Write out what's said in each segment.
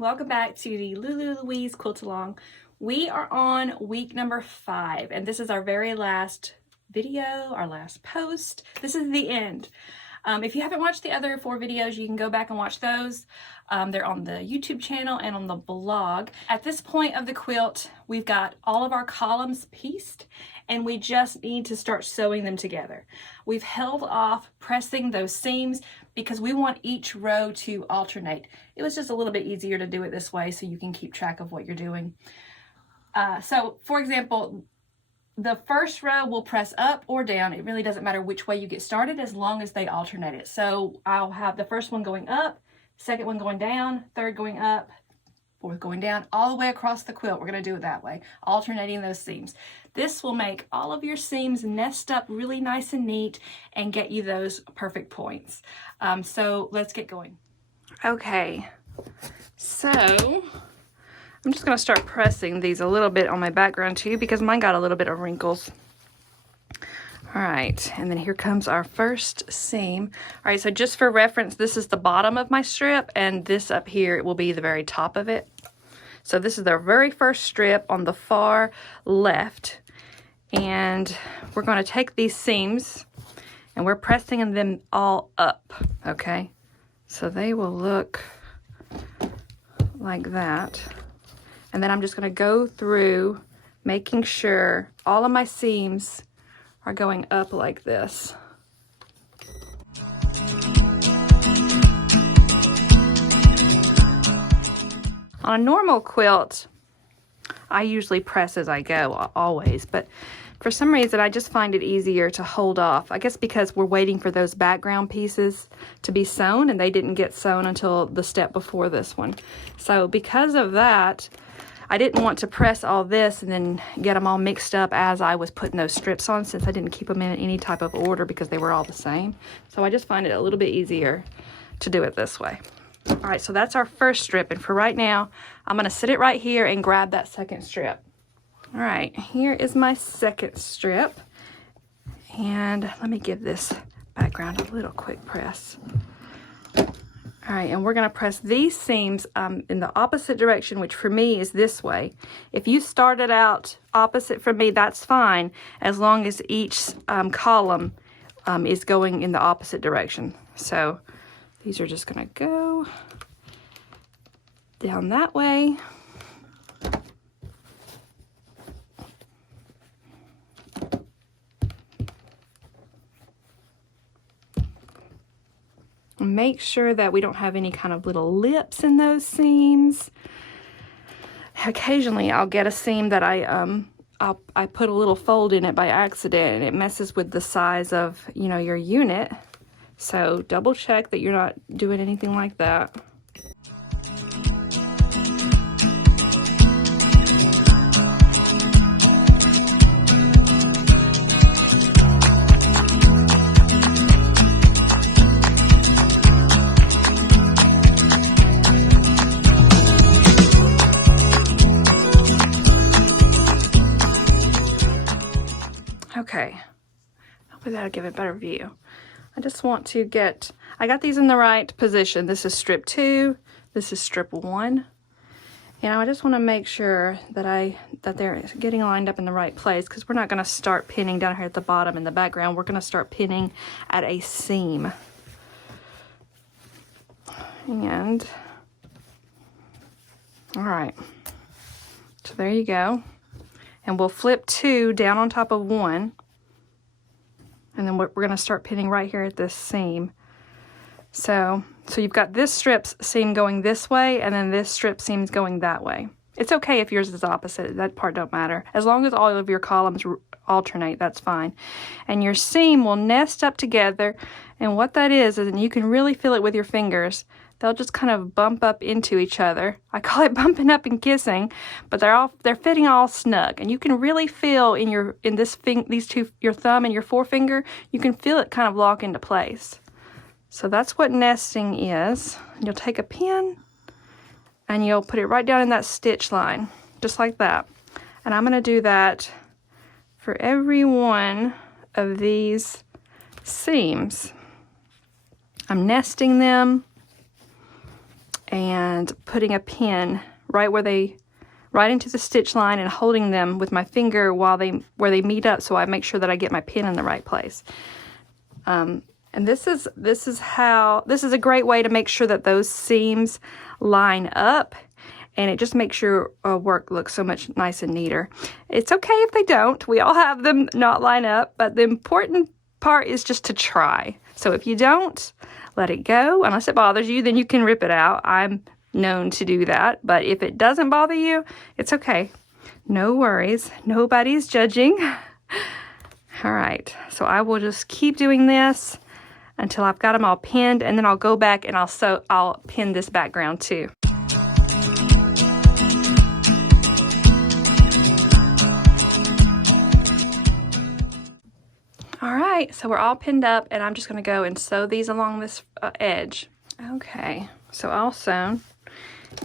welcome back to the Lulu Louise Quilt Along. We are on week number 5 and this is our very last video, our last post. This is the end. If you haven't watched the other 4 videos, you can go back and watch those. They're on the YouTube channel and on the blog. At this point of the quilt, we've got all of our columns pieced and we just need to start sewing them together. We've held off pressing those seams because we want each row to alternate. It was just a little bit easier to do it this way so you can keep track of what you're doing. So for example, the first row will press up or down. It really doesn't matter which way you get started as long as they alternate it. So I'll have the first one going up, second one going down, third going up, fourth going down, all the way across the quilt. We're going to do it that way, alternating those seams. This will make all of your seams nest up really nice and neat and get you those perfect points. So let's get going. Okay, so I'm just going to start pressing these a little bit on my background too because mine got a little bit of wrinkles. All right, and then here comes our first seam. All right, so just for reference, this is the bottom of my strip and this up here it will be the very top of it. So this is the very first strip on the far left, and we're going to take these seams and we're pressing them all up, okay? So they will look like that. And then I'm just going to go through making sure all of my seams are going up like this. On a normal quilt, I usually press as I go, always, but for some reason I just find it easier to hold off. I guess because we're waiting for those background pieces to be sewn and they didn't get sewn until the step before this one. So because of that, I didn't want to press all this and then get them all mixed up as I was putting those strips on, since I didn't keep them in any type of order because they were all the same. So I just find it a little bit easier to do it this way. All right, so that's our first strip, and for right now, I'm gonna sit it right here and grab that second strip. All right, here is my second strip, and let me give this background a little quick press. All right, and we're gonna press these seams in the opposite direction, which for me is this way. If you started out opposite from me, that's fine, as long as each column is going in the opposite direction. So these are just gonna go down that way. Make sure that we don't have any kind of little lips in those seams. Occasionally I'll get a seam that I put a little fold in it by accident and it messes with the size of, you know, your unit. So double check that you're not doing anything like that. Okay, hopefully that'll give it a better view. I just want to get, I got these in the right position. This is strip 2, this is strip 1. And I just want to make sure that they're getting lined up in the right place, because we're not going to start pinning down here at the bottom in the background. We're going to start pinning at a seam. And, all right, so there you go. And we'll flip 2 down on top of 1. And then we're going to start pinning right here at this seam. So you've got this strip's seam going this way, and then this strip seam's going that way. It's okay if yours is opposite. That part don't matter. As long as all of your columns alternate, that's fine. And your seam will nest up together. And what that is, and you can really feel it with your fingers, they'll just kind of bump up into each other. I call it bumping up and kissing, but they're fitting all snug, and you can really feel your thumb and your forefinger. You can feel it kind of lock into place. So that's what nesting is. You'll take a pin and you'll put it right down in that stitch line, just like that. And I'm going to do that for every one of these seams. I'm nesting them. and putting a pin right into the stitch line and holding them with my finger where they meet up, so I make sure that I get my pin in the right place. And this is a great way to make sure that those seams line up, and it just makes your work look so much nice and neater. It's okay if they don't. We all have them not line up, but the important part is just to try. So if you don't, let it go. Unless it bothers you, then you can rip it out. I'm known to do that, but if it doesn't bother you, it's okay. No worries. Nobody's judging. All right, so I will just keep doing this until I've got them all pinned, and then I'll go back and I'll pin this background too. All right, so we're all pinned up, and I'm just going to go and sew these along this edge. Okay, so all sewn,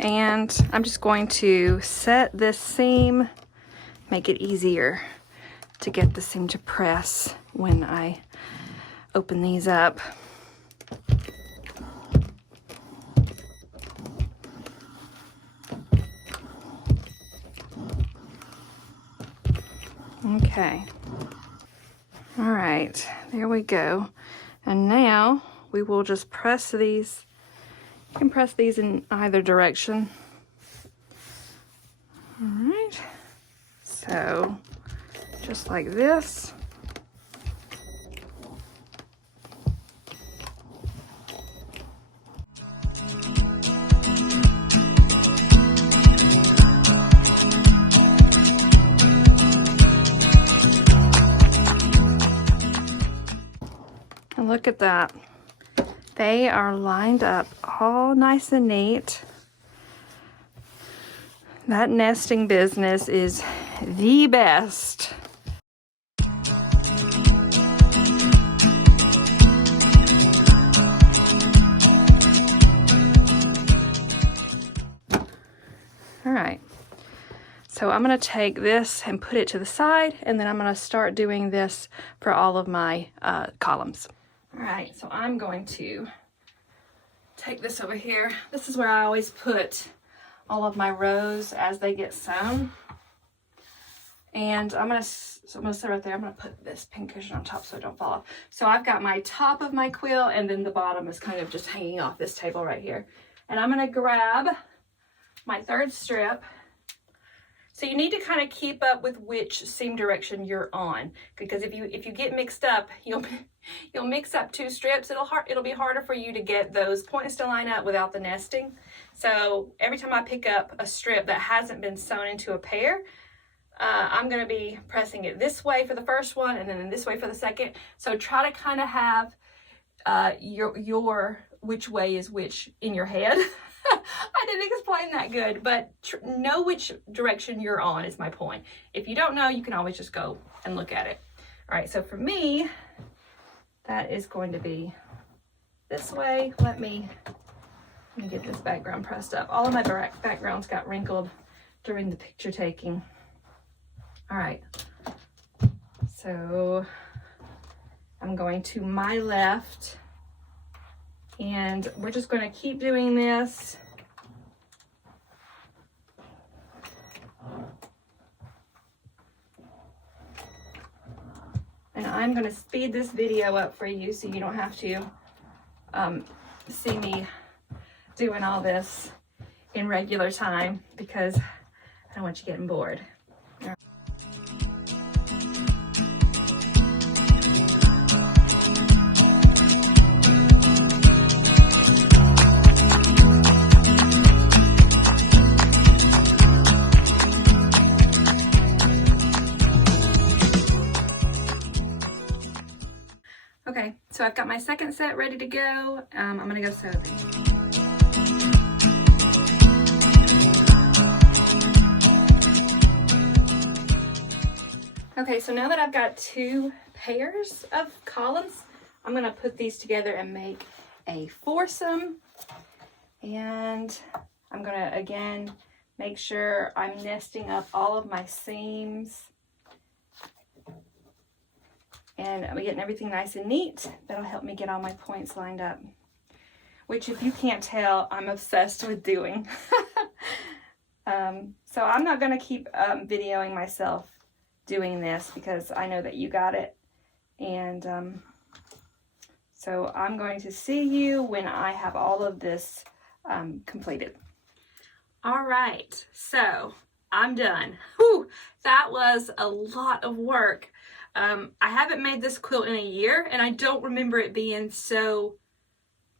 and I'm just going to set this seam, make it easier to get the seam to press when I open these up. Okay. All right, there we go. And now we will just press these. You can press these in either direction. All right, so just like this. And look at that. They are lined up all nice and neat. That nesting business is the best. All right, so I'm going to take this and put it to the side, and then I'm going to start doing this for all of my columns. All right, so I'm going to take this over here. This is where I always put all of my rows as they get sewn. And I'm gonna sit right there. I'm gonna put this pin cushion on top so it don't fall off. So I've got my top of my quilt, and then the bottom is kind of just hanging off this table right here. And I'm gonna grab my third strip. So you need to kind of keep up with which seam direction you're on, because if you get mixed up, you'll mix up two strips. It'll be harder for you to get those points to line up without the nesting. So every time I pick up a strip that hasn't been sewn into a pair, I'm going to be pressing it this way for the first one, and then this way for the second. So try to kind of have your which way is which in your head. I didn't explain that good, but know which direction you're on is my point. If you don't know, you can always just go and look at it. All right, so for me, that is going to be this way. Let me get this background pressed up. All of my backgrounds got wrinkled during the picture taking. All right, so I'm going to my left, and we're just going to keep doing this. And I'm going to speed this video up for you so you don't have to see me doing all this in regular time, because I don't want you getting bored. Okay, so I've got my second set ready to go. I'm gonna go sew these. Okay, so now that I've got two pairs of columns, I'm gonna put these together and make a foursome. And I'm gonna, again, make sure I'm nesting up all of my seams. And I'm getting everything nice and neat. That'll help me get all my points lined up. which if you can't tell, I'm obsessed with doing. So I'm not going to keep videoing myself doing this because I know that you got it. And so I'm going to see you when I have all of this completed. All right, so I'm done. Whew, that was a lot of work. I haven't made this quilt in a year, and I don't remember it being so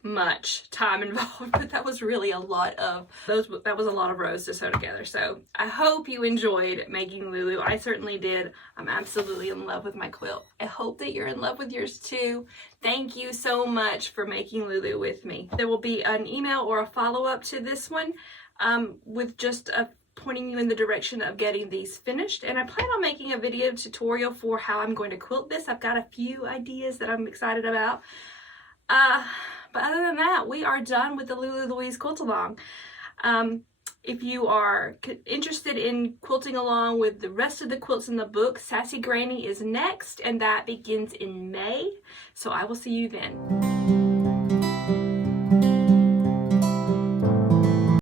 much time involved, but that was really a lot of that was a lot of rows to sew together. So I hope you enjoyed making Lulu. I certainly did. I'm absolutely in love with my quilt. I hope that you're in love with yours too. Thank you so much for making Lulu with me. There will be an email or a follow-up to this one with just pointing you in the direction of getting these finished, and I plan on making a video tutorial for how I'm going to quilt this. I've got a few ideas that I'm excited about. But other than that, we are done with the Lulu Louise Quilt Along. If you are interested in quilting along with the rest of the quilts in the book, Sassy Granny is next, and that begins in May. So I will see you then.